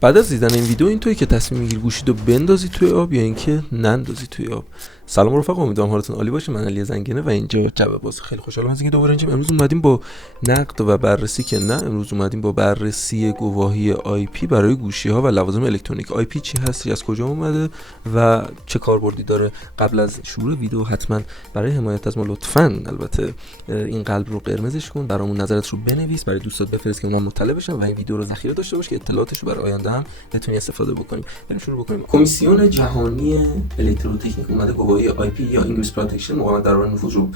بعد از دیدن این ویدیو اینطوری که تصمیم میگیری گوشیتو بندازی توی آب یا اینکه نندازی توی آب. سلام رفقا، امیدوارم حالتون عالی باشه. من علی زنگنه و اینجا جواب باز. خیلی خوشحالم از اینکه دوباره اینجا. امروز اومدیم با نقد و بررسی که نه، امروز اومدیم با بررسی گواهی IP برای گوشی ها و لوازم الکترونیک. IP چی هست، از کجا اومده و چه کاربردی داره. قبل از شروع ویدیو حتما برای حمایت از ما لطفاً البته این قلب رو قرمزش کن، برامون نظرت رو بنویس، برای دوستات بفرست که اونها مطلع بشن و این ویدیو رو ذخیره داشته باش که اطلاعاتش رو برای آینده هم بتونی استفاده بکنیم. بریم شروع بکنیم. کمیسیون جهانی الکترotechniک اومده گواهی IP یا Ingress Protection مقاومت در برابر نفوذ رو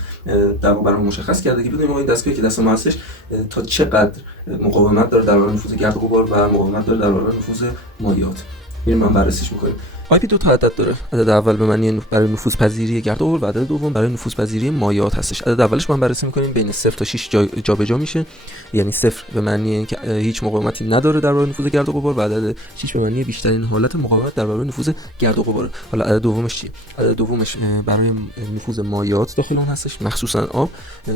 در واقع برام مشخص کرده که بدونیم ما این دستگاهی که دست ما هستش تا چقدر مقاومت داره در برابر نفوذ گرد و غبار و مقاومت داره در برابر نفوذ مایعات. میریم من بررسیش میکنیم. IP دو تا عدد داره. عدد اول به معنی برای نفوذ پذیری گرد و غبار و عدد دوم برای نفوذ پذیری مایعات هستش. عدد اولش من بررسی میکنیم بین 0 تا 6 جابجا میشه. یعنی 0 به معنی اینکه هیچ مقاومتی نداره در برابر نفوذ گرد و غبار و عدد 6 به معنی بیشترین حالت مقاومت در برابر نفوذ گرد و غبار. حالا عدد دومش چیه؟ عدد دومش برای نفوذ مایعات داخل اون هستش، مخصوصا آب،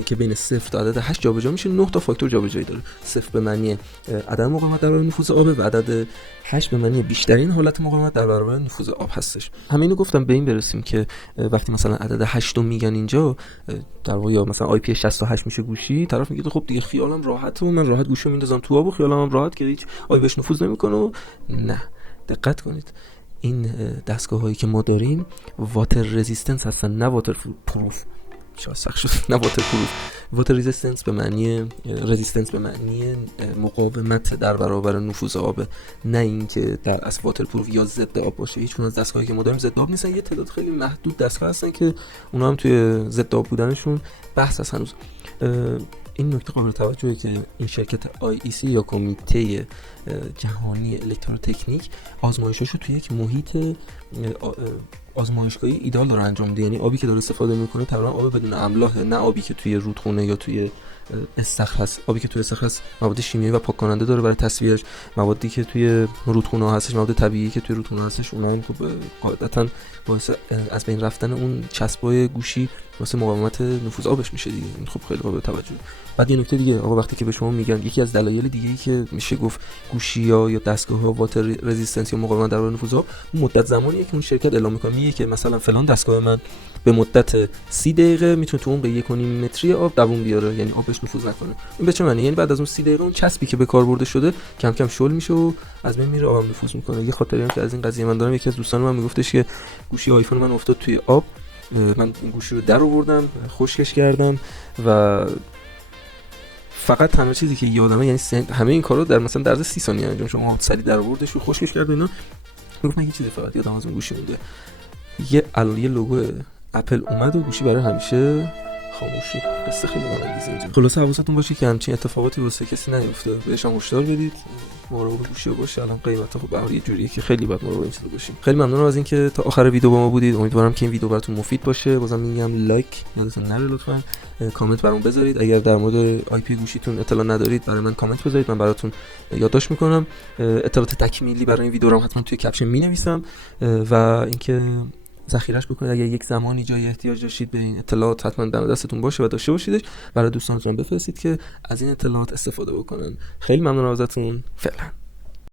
که بین 0 تا عدد 8 جابجا میشه. 9 تا فاکتور جابجایی داره. 0 به معنی عدم مقاومت در برابر نفوذ آب و عدد 8 به معنی بیشترین حالت مقاومت در برابر نفوذ آب هستش. همینو گفتم به این برسیم که وقتی مثلا عدد 8 رو میگن اینجا در واقع یا مثلا IP 68 میشه گوشی، طرف میگه خب دیگه خیالم راحته و من راحت گوشیو میندازم تو آب و خیالم هم راحت که هیچ آبی بهش نفوذ نمیکنه. و نه، دقت کنید، این دستگاه‌هایی که ما داریم واتر رزिस्टنس هستن، نه واتر پروف. سخت شد. نه واتر پروف. واتر رزिस्टنس به معنی رزिस्टنس به معنی مقاومت در برابر نفوذ آب، نه اینکه در اصل واتر پروف یا ضد آب باشه. هیچ کدوم از دستگاهایی که ما داریم ضد آب نیستن. یه تعداد خیلی محدود دستگاه هستن که اونا هم توی ضد آب بودنشون بحث هست هنوز. این نکته قابل توجهه که این شرکت IEC یا کمیته جهانی الکترotechniک آزمایشاشو توی یک محیط آزمایشگاهی ایدال داره انجام میده. یعنی آبی که داره استفاده میکنه تقریبا آب بدون املاح، نه آبی که توی رودخونه یا توی استخر هست. آبی که توی استخر هست مواد شیمیایی و پاک کننده داره برای تصفیهش. موادی که توی رودخونه هستش، مواد طبیعی که توی رودخونه هستش، اونها هم قاعدتاً باعث از بین رفتن اون چسبای گوشی واسه مقاومت نفوذ آبش میشه دیگه. این خب خیلی قابل توجه. بعد یه نکته دیگه، آقا وقتی که به شما میگن یکی از دلایل دیگه‌ای که میشه گفت گوشی‌ها یا دستگاه‌ها واتر رزिस्टنس یا مقاومت در برابر نفوذ آب، مدت زمانیه که اون شرکت اعلام میکنه، میگه که مثلا فلان دستگاه من به مدت 30 دقیقه میتونه تو عمق 1.5 متری آب دووم بیاره، یعنی آبش نفوذ نکنه. این به چه معنی؟ یعنی بعد از اون 30 دقیقه اون چسبی که به کار برده شده کم کم شل میشه و از بین میره، آب نفوذ میکنه. یه خاطری هم که از این قضیه من دارم، یکی از دوستان من میگفتش که گوشی آیفون من افتاد توی آب، من این گوشی رو در آوردم، خشکش کردم و فقط تنها چیزی که یادمه، یعنی همه این کارو در مثلا در 30 ثانیه انجام شد. ما سری در آوردش رو خشکش کرد و اینا. میگفت من یه چیزی فقط یادم از اون گوشی مونده، یه لوگو اپل اومد و گوشی برای همیشه خاموشی. قصه خیلی باحالیه اینجا. خلاصه حواستون باشه که همچین اتفاقاتی واسه کسی نیفته، بهش هم هشدار بدید، مراقب گوشی باشه. الان قیمتا خب بهار یه جوریه که خیلی باید مراقب این چیزا باشیم. خیلی ممنونم از اینکه تا آخر ویدیو با ما بودید. امیدوارم که این ویدیو براتون مفید باشه. بازم میگم لایک یادتون نره لطفاً. کامنت برام بذارید. اگر در مورد IP گوشیتون اطلاع ندارید برای من کامنت بذارید، من براتون یادداشت میکنم. اطلاعات تکمیلی برای این ویدیو رو حتما توی کپشن مینویسم و اینکه ذخیره‌اش بکنید. اگه یک زمانی جای احتیاج داشتید به این اطلاعات حتما در دستتون باشه و داشته باشیدش. برای دوستانتون بفرستید که از این اطلاعات استفاده بکنن. خیلی ممنونم ازتون. فعلا